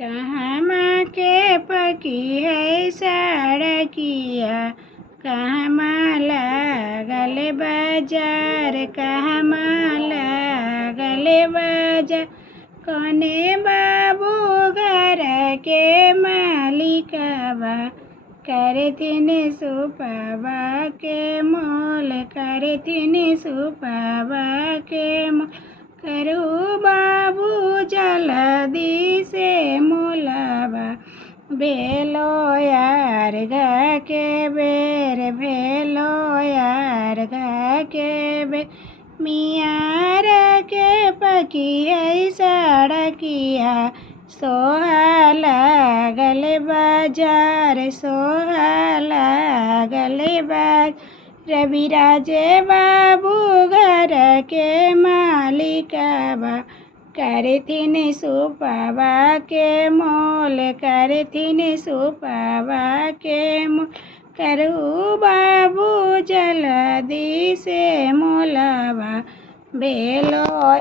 कहाँ माँ के पकी है सड़किया, कहाँ माँ लागल बाजार, कहाँ माँ लागल बाजार। कौने बाबू घर के मालिकवा, करथिन सुपवा के मोल, करथिन सुपवा के मोल। करू बाबू जल्दी से मोलवा, भेलो यार घा के बेर, भेलो यार घा के बेर। मियार के पकी है सड़किया, सोहा लागल बाजार, सोहा लागल बाजार। रविराजे बाबू घर के मालिकवा, करथिन सुपवा के मोल, करथिन सुपवा के मोल। करू बाबू जल्दी से मोलवा, भेलो